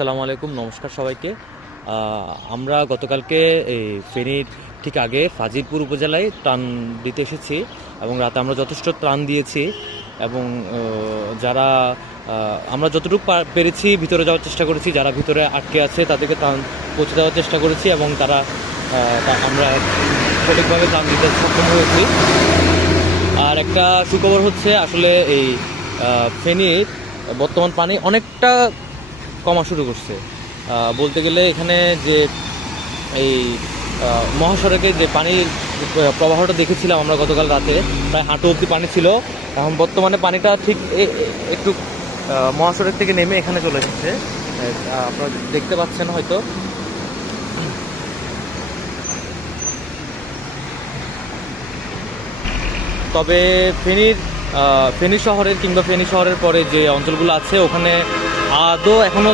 আসসালামু আলাইকুম, নমস্কার সবাইকে। আমরা গতকালকে এই ফেনীর ঠিক আগে ফাজিলপুর উপজেলায় ত্রাণ দিতে এসেছি এবং রাতে আমরা যথেষ্ট ত্রাণ দিয়েছি এবং যারা আমরা যতটুকু পেরেছি ভিতরে যাওয়ার চেষ্টা করেছি, যারা ভিতরে আটকে আছে তাদেরকে ত্রাণ পৌঁছে দেওয়ার চেষ্টা করেছি এবং আমরা সঠিকভাবে ত্রাণ দিতে সক্ষম হয়েছি। আর একটা সুখবর হচ্ছে, আসলে এই ফেনীর বর্তমান পানি অনেকটা কমা শুরু করছে। বলতে গেলে এখানে যে এই মহাসড়কে যে পানির প্রবাহটা দেখেছিলাম আমরা গতকাল রাতে, প্রায় হাঁটু অবধি পানি ছিল। এখন বর্তমানে পানিটা ঠিক একটু মহাসড়ক থেকে নেমে এখানে চলে এসেছে, আপনারা দেখতে পাচ্ছেন হয়তো। তবে ফেনী শহরের কিংবা ফেনী শহরের পরে যে অঞ্চলগুলো আছে ওখানে আদৌ এখনও